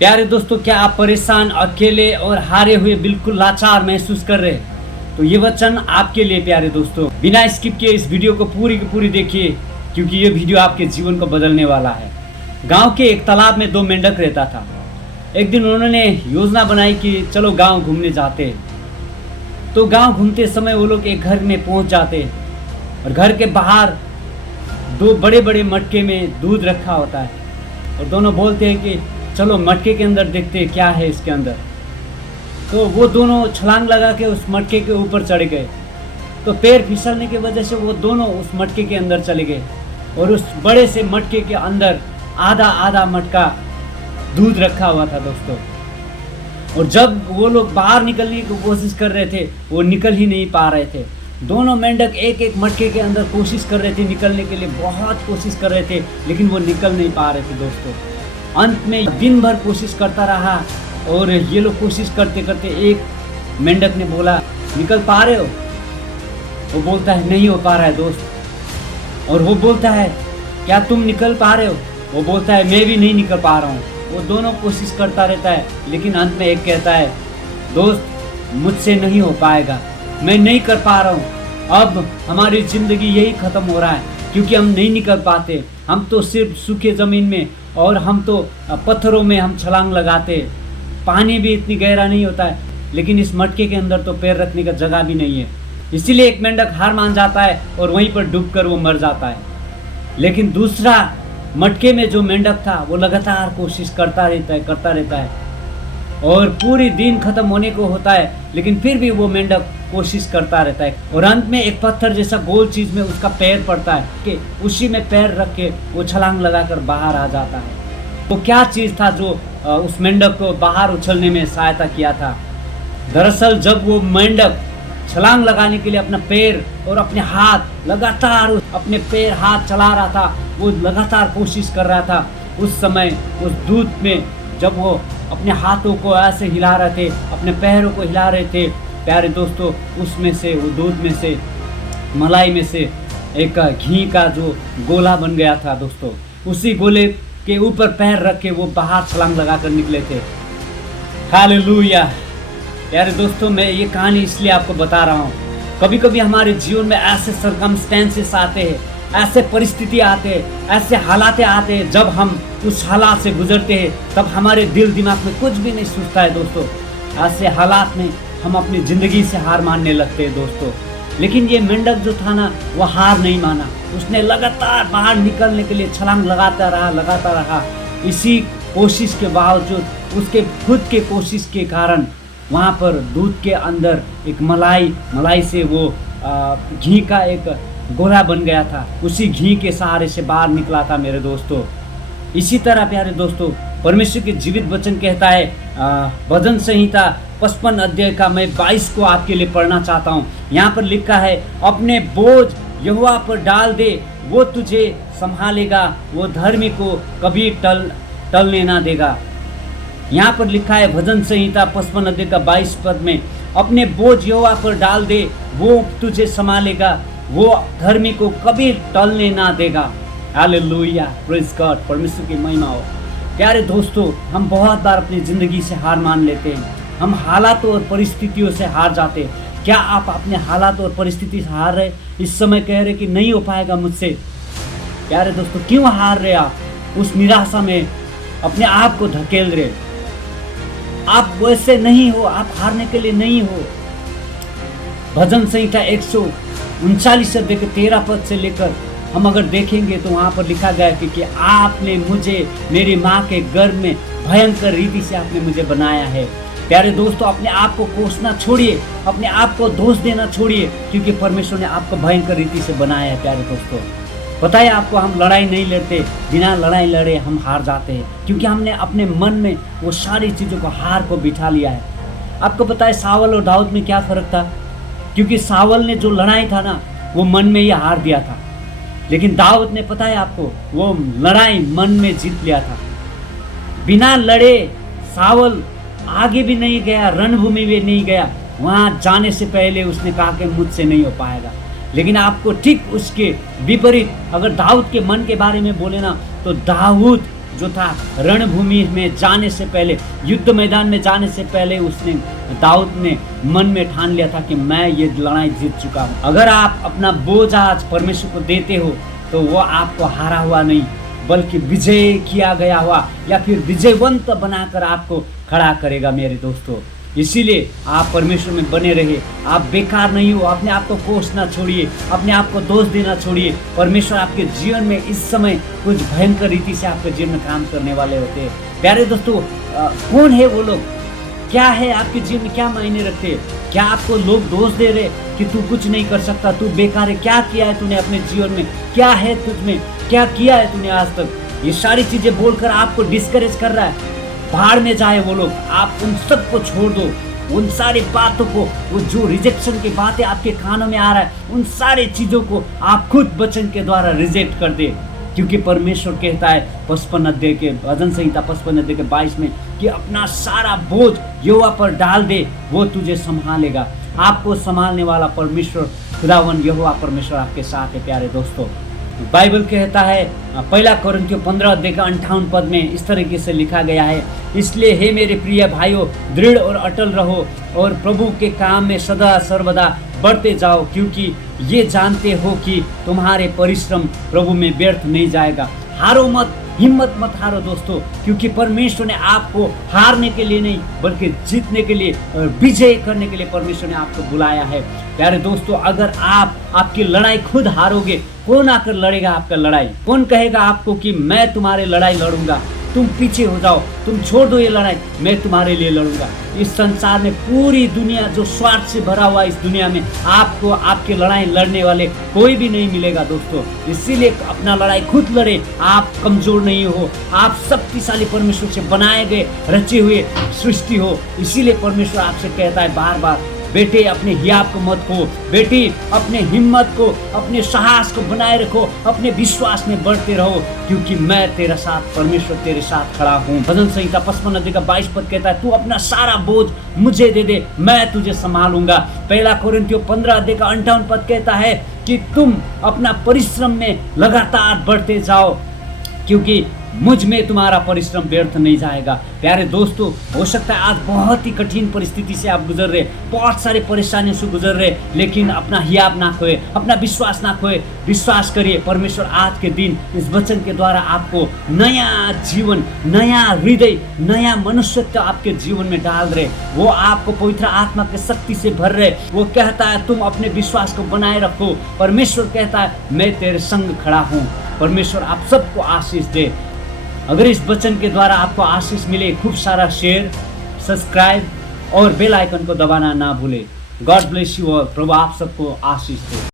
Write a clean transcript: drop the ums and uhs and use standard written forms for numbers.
प्यारे दोस्तों, क्या आप परेशान, अकेले और हारे हुए बिल्कुल लाचार महसूस कर रहे हैं? तो ये वचन आपके लिए प्यारे दोस्तों। बिना स्किप किए इस वीडियो को पूरी की पूरी देखिए, क्योंकि ये वीडियो आपके जीवन को बदलने वाला है। गांव के एक तालाब में 2 मेंढक रहता था। एक दिन उन्होंने योजना बनाई कि चलो गांव घूमने जाते हैं। तो गांव घूमते समय वो लोग एक घर में पहुंच जाते हैं और घर के बाहर 2 बड़े बड़े मटके में दूध रखा होता है और दोनों बोलते हैं कि चलो मटके के अंदर देखते हैं क्या है इसके अंदर। तो वो दोनों छलांग लगा के उस मटके के ऊपर चढ़ गए। तो पैर फिसलने की वजह से वो दोनों उस मटके के अंदर चले गए और उस बड़े से मटके के अंदर आधा आधा मटका दूध रखा हुआ था दोस्तों। और जब वो लोग बाहर निकलने की कोशिश कर रहे थे, वो निकल ही नहीं पा रहे थे। दोनों मेंढक एक एक मटके के अंदर कोशिश कर रहे थे निकलने के लिए, बहुत कोशिश कर रहे थे, लेकिन वो निकल नहीं पा रहे थे दोस्तों। अंत में दिन भर कोशिश करता रहा और ये लोग कोशिश करते करते एक मेंढक ने बोला, निकल पा रहे हो? वो बोलता है नहीं हो पा रहा है दोस्त। और वो बोलता है क्या तुम निकल पा रहे हो? वो बोलता है मैं भी नहीं निकल पा रहा हूँ। वो दोनों कोशिश करता रहता है, लेकिन अंत में एक कहता है दोस्त मुझसे नहीं हो पाएगा, मैं नहीं कर पा रहा हूँ। अब हमारी ज़िंदगी यही ख़त्म हो रहा है क्योंकि हम नहीं निकल पाते। हम तो सिर्फ सूखे ज़मीन में और हम तो पत्थरों में हम छलांग लगाते। पानी भी इतनी गहरा नहीं होता है, लेकिन इस मटके के अंदर तो पैर रखने का जगह भी नहीं है। इसीलिए एक मेंढक हार मान जाता है और वहीं पर डूबकर वो मर जाता है। लेकिन दूसरा मटके में जो मेंढक था वो लगातार कोशिश करता रहता है और पूरी दिन खत्म होने को होता है, लेकिन फिर भी वो मेंढक कोशिश करता रहता है। और अंत में एक पत्थर जैसा गोल चीज में उसका पैर पड़ता है कि उसी में पैर रख के वो छलांग लगाकर बाहर आ जाता है। तो क्या चीज था जो उस मेंढक को बाहर उछलने में सहायता किया था? दरअसल जब वो मेंढक छलांग लगाने के लिए अपना पैर और अपने हाथ लगातार अपने पैर हाथ चला रहा था, वो लगातार कोशिश कर रहा था, उस समय उस दूध में जब वो अपने हाथों को ऐसे हिला रहे थे, अपने पैरों को हिला रहे थे, प्यारे दोस्तों, उसमें से वो दूध में से मलाई में से एक घी का जो गोला बन गया था दोस्तों। उसी गोले के ऊपर पैर रख के वो बाहर छलांग लगाकर निकले थे। हालेलुया। प्यारे दोस्तों, मैं ये कहानी इसलिए आपको बता रहा हूँ, कभी कभी हमारे जीवन में ऐसे सर्कमस्टेंसेस आते हैं, ऐसे परिस्थिति आते हैं, ऐसे हालातें आते हैं, जब हम उस हालात से गुजरते हैं तब हमारे दिल दिमाग में कुछ भी नहीं सोचता है दोस्तों। ऐसे हालात में हम अपनी ज़िंदगी से हार मानने लगते हैं दोस्तों। लेकिन ये मेंढक जो था ना, वो हार नहीं माना। उसने लगातार बाहर निकलने के लिए छलांग लगाता रहा। इसी कोशिश के बावजूद, उसके खुद के कोशिश के कारण वहाँ पर दूध के अंदर एक मलाई से वो घी का एक गोला बन गया था। उसी घी के सहारे से बाहर निकला था मेरे दोस्तों। इसी तरह प्यारे दोस्तों, परमेश्वर के जीवित वचन कहता है, भजन संहिता 55 अध्याय का मैं 22 को आपके लिए पढ़ना चाहता हूँ। यहाँ पर लिखा है, अपने बोझ यहोवा पर डाल दे, वो तुझे संभालेगा, वो धर्मी को कभी टलने ना देगा। यहाँ पर लिखा है भजन संहिता 55 अध्याय का 22 पद में, अपने बोझ यहोवा पर डाल दे, वो तुझे संभालेगा, वो धर्मी को कभी टलने ना देगा। हालेलुया, प्रेज़ गॉड, परमेश्वर की महिमा हो। प्यारे दोस्तों, हम बहुत बार अपनी ज़िंदगी से हार मान लेते हैं। हम हालातों और परिस्थितियों से हार जाते हैं। क्या आप अपने हालात और परिस्थिति से हार रहे? इस समय कह रहे कि नहीं हो पाएगा मुझसे? प्यारे दोस्तों, क्यों हार रहे आप? उस निराशा में अपने आप को धकेल रहे। आप वैसे नहीं हो, आप हारने के लिए नहीं हो। भजन संहिता 139 अध्याय के 13 पद से लेकर हम अगर देखेंगे तो वहाँ पर लिखा गया कि आपने मुझे मेरी माँ के गर्भ में भयंकर रीति से आपने मुझे बनाया है। प्यारे दोस्तों, अपने आप को कोसना छोड़िए, अपने आप को दोष देना छोड़िए, क्योंकि परमेश्वर ने आपको भयंकर रीति से बनाया है। प्यारे दोस्तों, पता है आपको, हम लड़ाई नहीं लड़ते, बिना लड़ाई लड़े हम हार जाते हैं, क्योंकि हमने अपने मन में वो सारी चीज़ों को हार को बिठा लिया है। आपको पता है सावल और दाऊद में क्या फ़र्क था? क्योंकि सावल ने जो लड़ाई था ना, वो मन में ही हार दिया था, लेकिन दाऊद ने, पता है आपको, वो लड़ाई मन में जीत लिया था। बिना लड़े सावल आगे भी नहीं गया, रणभूमि में नहीं गया। वहाँ जाने से पहले उसने कहा कि मुझसे नहीं हो पाएगा। लेकिन आपको ठीक उसके विपरीत अगर दाऊद के मन के बारे में बोले ना, तो दाऊद जो था रणभूमि में जाने से पहले, युद्ध मैदान में जाने से पहले उसने दाऊद ने मन में ठान लिया था कि मैं ये लड़ाई जीत चुका हूँ। अगर आप अपना बोझ आज परमेश्वर को देते हो तो वो आपको हारा हुआ नहीं बल्कि विजय किया गया हुआ या फिर विजयवंत बनाकर आपको खड़ा करेगा मेरे दोस्तों। इसीलिए आप परमेश्वर में बने रहिए, आप बेकार नहीं हो। अपने आप को कोसना छोड़िए, अपने आप को दोष देना छोड़िए। परमेश्वर आपके जीवन में इस समय कुछ भयंकर रीति से आपके जीवन में काम करने वाले होते हैं। प्यारे दोस्तों, कौन है वो लोग? क्या है आपके जीवन में, क्या मायने रखते हैं? क्या आपको लोग दोष दे रहे कि तू कुछ नहीं कर सकता, तू बेकार है? क्या किया है तूने अपने जीवन में? क्या है तुझ में? क्या किया है तूने आज तक? ये सारी चीजें बोलकर आपको डिस्करेज कर रहा है। भाड़ में जाए वो लोग, आप उन सब को छोड़ दो। उन सारी बातों को, वो जो रिजेक्शन की बातें आपके कानों में आ रहा है, उन सारी चीजों को आप खुद वचन के द्वारा रिजेक्ट कर दे। क्योंकि परमेश्वर कहता है 55 अध्याय के भजन संहिता 55 अध्याय के 22 में कि अपना सारा बोझ यहोवा पर डाल दे, वो तुझे संभालेगा। आपको संभालने वाला परमेश्वर खुदावन यहोवा परमेश्वर आपके साथ है। प्यारे दोस्तों, बाइबल कहता है 1 कोरिन्थियों 15 अध्याय का 58 पद में इस तरीके से लिखा गया है, इसलिए हे मेरे प्रिय भाइयों, दृढ़ और अटल रहो और प्रभु के काम में सदा सर्वदा बढ़ते जाओ, क्योंकि ये जानते हो कि तुम्हारे परिश्रम प्रभु में व्यर्थ नहीं जाएगा। हारो मत, हिम्मत मत हारो दोस्तों, क्योंकि परमेश्वर ने आपको हारने के लिए नहीं बल्कि जीतने के लिए और विजय करने के लिए परमेश्वर ने आपको बुलाया है। प्यारे दोस्तों, अगर आप आपकी लड़ाई खुद हारोगे, कौन आकर लड़ेगा आपका लड़ाई? कौन कहेगा आपको कि मैं तुम्हारे लड़ाई लड़ूंगा? तुम पीछे हो जाओ, तुम छोड़ दो ये लड़ाई, मैं तुम्हारे लिए लड़ूंगा। इस संसार में पूरी दुनिया जो स्वार्थ से भरा हुआ, इस दुनिया में आपको आपकी लड़ाई लड़ने वाले कोई भी नहीं मिलेगा दोस्तों। इसीलिए अपना लड़ाई खुद लड़े। आप कमजोर नहीं हो, आप शक्तिशाली परमेश्वर से बनाए गए रचे हुए सृष्टि हो। इसीलिए परमेश्वर आपसे कहता है बार बार, बेटे अपने हियाव को मत खो, बेटी अपने हिम्मत को, अपने साहस को बनाए रखो, अपने विश्वास में बढ़ते रहो, क्योंकि मैं तेरा साथ, परमेश्वर तेरे साथ खड़ा हूँ। भजन संहिता 55 अध्याय का 22 पद कहता है, तू अपना सारा बोझ मुझे दे दे, मैं तुझे संभालूंगा। 1 कोरिन्थियों 15 अध्याय का 58 पद कहता है कि तुम अपना परिश्रम में लगातार बढ़ते जाओ, क्योंकि मुझ में तुम्हारा परिश्रम व्यर्थ नहीं जाएगा। प्यारे दोस्तों, हो सकता है आज बहुत ही कठिन परिस्थिति से आप गुजर रहे, बहुत सारी परेशानियों से गुजर रहे, लेकिन अपना हियाव ना खोए, अपना विश्वास ना खोए। विश्वास करिए, परमेश्वर आज के दिन इस वचन के द्वारा आपको नया जीवन, नया हृदय, नया मनुष्यत्व आपके जीवन में डाल रहे। वो आपको पवित्र आत्मा की शक्ति से भर रहे। वो कहता है तुम अपने विश्वास को बनाए रखो। परमेश्वर कहता है मैं तेरे संग खड़ा हूँ। परमेश्वर आप सबको आशीष दे। अगर इस वचन के द्वारा आपको आशीष मिले, खूब सारा शेयर, सब्सक्राइब और बेल आइकन को दबाना ना भूले। गॉड ब्लेस यू और प्रभु आप सबको आशीष दे।